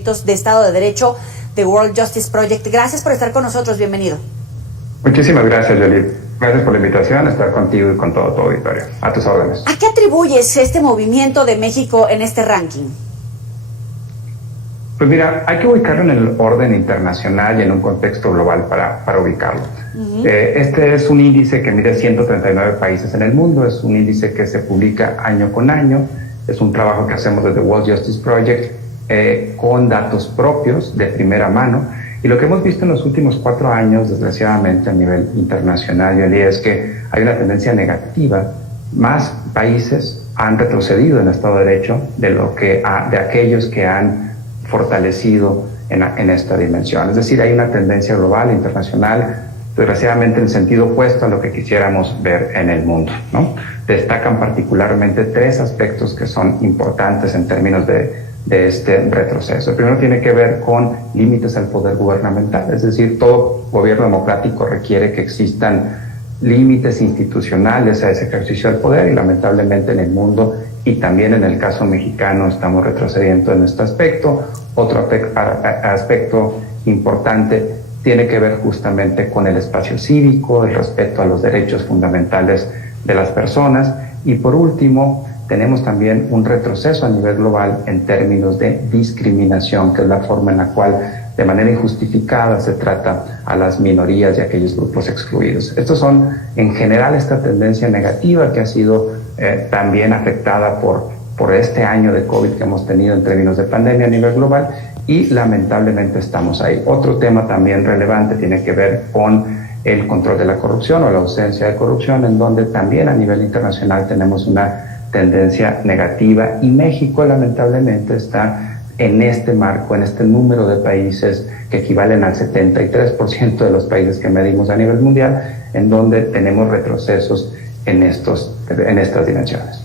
de Estado de Derecho de World Justice Project. Gracias por estar con nosotros, bienvenido. Muchísimas gracias, Yoli. Gracias por la invitación a estar contigo y con todo tu auditorio. A tus órdenes. ¿A qué atribuyes este movimiento de México en este ranking? Pues mira, hay que ubicarlo en el orden internacional y en un contexto global para ubicarlo. Este es un índice que mide 139 países en el mundo, es un índice que se publica año con año, es un trabajo que hacemos desde World Justice Project con datos propios de primera mano, y lo que hemos visto en los últimos 4 años, desgraciadamente a nivel internacional, yo diría, es que hay una tendencia negativa. Más países han retrocedido en el Estado de Derecho de aquellos que han fortalecido en esta dimensión. Es decir, hay una tendencia global, internacional, desgraciadamente en sentido opuesto a lo que quisiéramos ver en el mundo, ¿no? Destacan particularmente 3 aspectos que son importantes en términos de este retroceso. El primero tiene que ver con límites al poder gubernamental, es decir, todo gobierno democrático requiere que existan límites institucionales a ese ejercicio del poder, y lamentablemente en el mundo y también en el caso mexicano estamos retrocediendo en este aspecto. Otro aspecto importante tiene que ver justamente con el espacio cívico, el respeto a los derechos fundamentales de las personas, y por último tenemos también un retroceso a nivel global en términos de discriminación, que es la forma en la cual de manera injustificada se trata a las minorías y a aquellos grupos excluidos. Estos son, en general, esta tendencia negativa que ha sido también afectada por este año de COVID que hemos tenido en términos de pandemia a nivel global, y lamentablemente estamos ahí. Otro tema también relevante tiene que ver con el control de la corrupción o la ausencia de corrupción, en donde también a nivel internacional tenemos una tendencia negativa, y México lamentablemente está en este marco, en este número de países que equivalen al 73% de los países que medimos a nivel mundial, en donde tenemos retrocesos en estas dimensiones.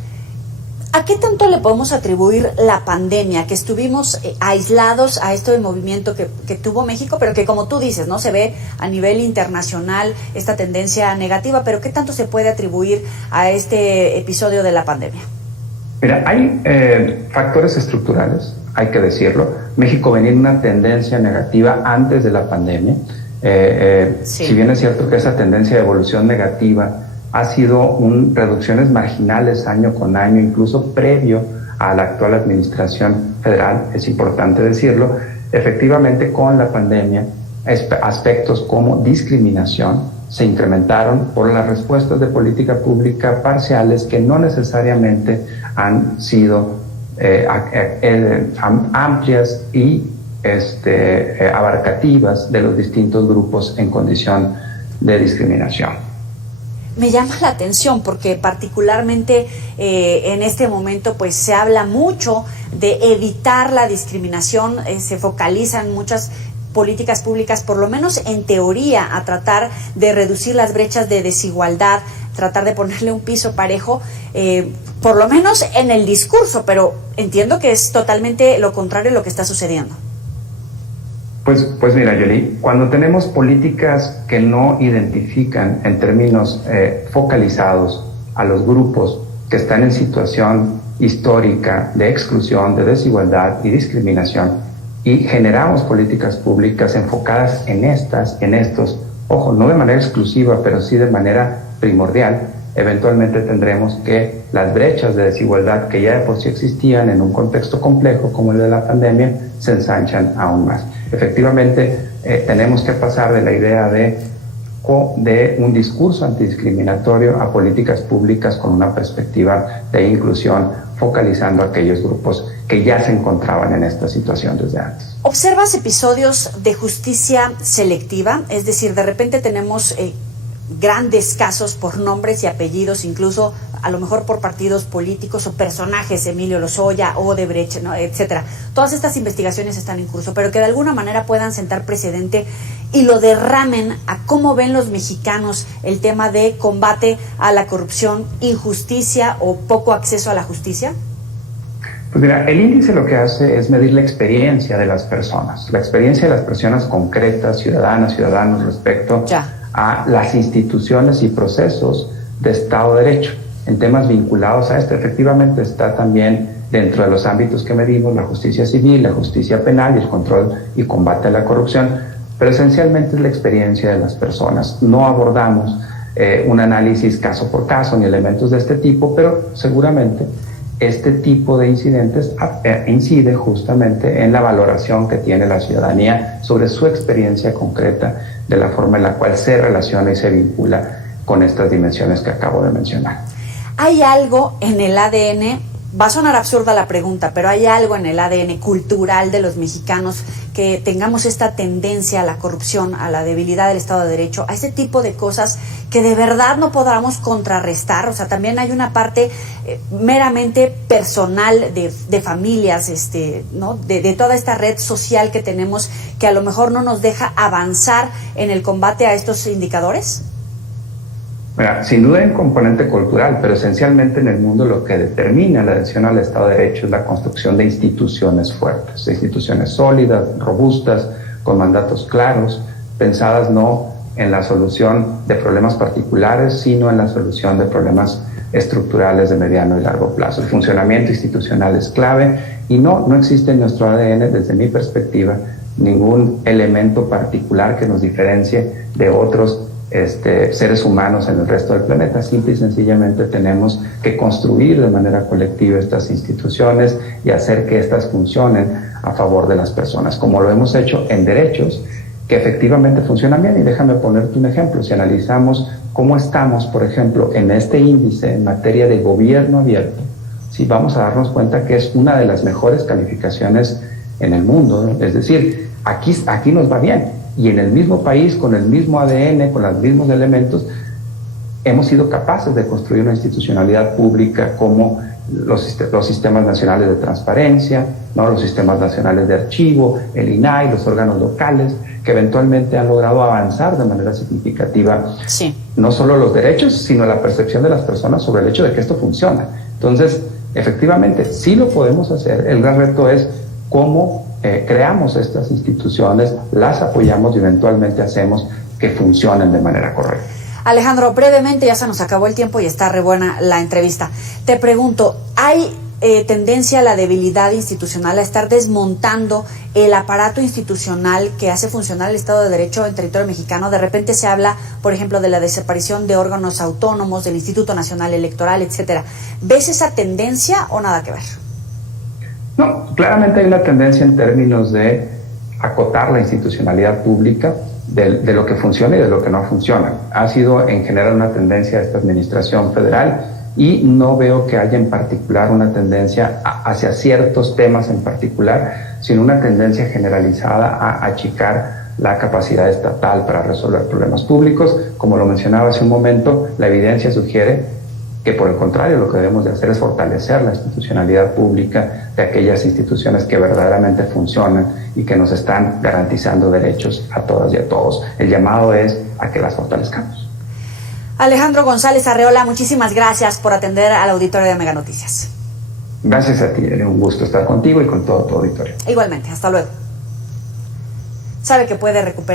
¿A qué tanto le podemos atribuir la pandemia, que estuvimos aislados a esto del movimiento que tuvo México, pero que, como tú dices, no se ve a nivel internacional esta tendencia negativa, pero qué tanto se puede atribuir a este episodio de la pandemia? Mira, hay factores estructurales, hay que decirlo. México venía en una tendencia negativa antes de la pandemia. Sí. Si bien es cierto que esa tendencia de evolución negativa ha sido reducciones marginales año con año, incluso previo a la actual administración federal, es importante decirlo. Efectivamente, con la pandemia, aspectos como discriminación se incrementaron por las respuestas de política pública parciales que no necesariamente han sido amplias y abarcativas de los distintos grupos en condición de discriminación. Me llama la atención porque particularmente en este momento pues se habla mucho de evitar la discriminación, se focalizan muchas políticas públicas, por lo menos en teoría, a tratar de reducir las brechas de desigualdad, tratar de ponerle un piso parejo, por lo menos en el discurso, pero entiendo que es totalmente lo contrario de lo que está sucediendo. Pues mira, Yoli, cuando tenemos políticas que no identifican en términos focalizados a los grupos que están en situación histórica de exclusión, de desigualdad y discriminación, y generamos políticas públicas enfocadas en estos, ojo, no de manera exclusiva, pero sí de manera primordial, eventualmente tendremos que las brechas de desigualdad que ya de por sí existían en un contexto complejo como el de la pandemia se ensanchan aún más. Efectivamente, tenemos que pasar de la idea de un discurso antidiscriminatorio a políticas públicas con una perspectiva de inclusión, focalizando a aquellos grupos que ya se encontraban en esta situación desde antes. ¿Observas episodios de justicia selectiva? Es decir, de repente tenemos grandes casos por nombres y apellidos, incluso a lo mejor por partidos políticos o personajes, Emilio Lozoya, Odebrecht, ¿no?, etcétera. Todas estas investigaciones están en curso, pero que de alguna manera puedan sentar precedente y lo derramen a cómo ven los mexicanos el tema de combate a la corrupción, injusticia o poco acceso a la justicia. Pues mira, el índice lo que hace es medir la experiencia de las personas, la experiencia de las personas concretas, ciudadanos respecto a las instituciones y procesos de Estado de Derecho. En temas vinculados a esto, efectivamente está también dentro de los ámbitos que medimos, la justicia civil, la justicia penal y el control y combate a la corrupción, pero esencialmente es la experiencia de las personas. No abordamos un análisis caso por caso ni elementos de este tipo, pero seguramente este tipo de incidentes incide justamente en la valoración que tiene la ciudadanía sobre su experiencia concreta de la forma en la cual se relaciona y se vincula con estas dimensiones que acabo de mencionar. ¿Hay algo en el ADN, va a sonar absurda la pregunta, pero hay algo en el ADN cultural de los mexicanos que tengamos esta tendencia a la corrupción, a la debilidad del Estado de Derecho, a ese tipo de cosas que de verdad no podamos contrarrestar? O sea, también hay una parte meramente personal de familias, ¿no? De toda esta red social que tenemos que a lo mejor no nos deja avanzar en el combate a estos indicadores. Mira, sin duda hay un componente cultural, pero esencialmente en el mundo lo que determina la adhesión al Estado de Derecho es la construcción de instituciones fuertes, de instituciones sólidas, robustas, con mandatos claros, pensadas no en la solución de problemas particulares, sino en la solución de problemas estructurales de mediano y largo plazo. El funcionamiento institucional es clave y no existe en nuestro ADN, desde mi perspectiva, ningún elemento particular que nos diferencie de otros seres humanos en el resto del planeta. Simple y sencillamente tenemos que construir de manera colectiva estas instituciones y hacer que éstas funcionen a favor de las personas, como lo hemos hecho en derechos que efectivamente funcionan bien. Y déjame ponerte un ejemplo. Si analizamos cómo estamos, por ejemplo, en este índice en materia de gobierno abierto, sí, vamos a darnos cuenta que es una de las mejores calificaciones en el mundo, ¿no? Es decir, aquí nos va bien. Y en el mismo país, con el mismo ADN, con los mismos elementos, hemos sido capaces de construir una institucionalidad pública como los sistemas nacionales de transparencia, ¿no? Los sistemas nacionales de archivo, el INAI, los órganos locales, que eventualmente han logrado avanzar de manera significativa, sí, no solo los derechos, sino la percepción de las personas sobre el hecho de que esto funciona. Entonces, efectivamente, sí lo podemos hacer. El gran reto es cómo creamos estas instituciones, las apoyamos y eventualmente hacemos que funcionen de manera correcta. Alejandro, brevemente, ya se nos acabó el tiempo y está re buena la entrevista. Te pregunto, ¿hay tendencia a la debilidad institucional, a estar desmontando el aparato institucional que hace funcionar el Estado de Derecho en territorio mexicano? De repente se habla, por ejemplo, de la desaparición de órganos autónomos, del Instituto Nacional Electoral, etcétera. ¿Ves esa tendencia o nada que ver? No, claramente hay una tendencia en términos de acotar la institucionalidad pública de lo que funciona y de lo que no funciona. Ha sido en general una tendencia de esta administración federal y no veo que haya en particular una tendencia hacia ciertos temas en particular, sino una tendencia generalizada a achicar la capacidad estatal para resolver problemas públicos. Como lo mencionaba hace un momento, la evidencia sugiere que por el contrario lo que debemos de hacer es fortalecer la institucionalidad pública de aquellas instituciones que verdaderamente funcionan y que nos están garantizando derechos a todas y a todos. El llamado es a que las fortalezcamos. Alejandro González Arreola, muchísimas gracias por atender al auditorio de Mega Noticias. Gracias a ti, un gusto estar contigo y con todo tu auditorio. Igualmente, hasta luego. Sabe que puede recuperar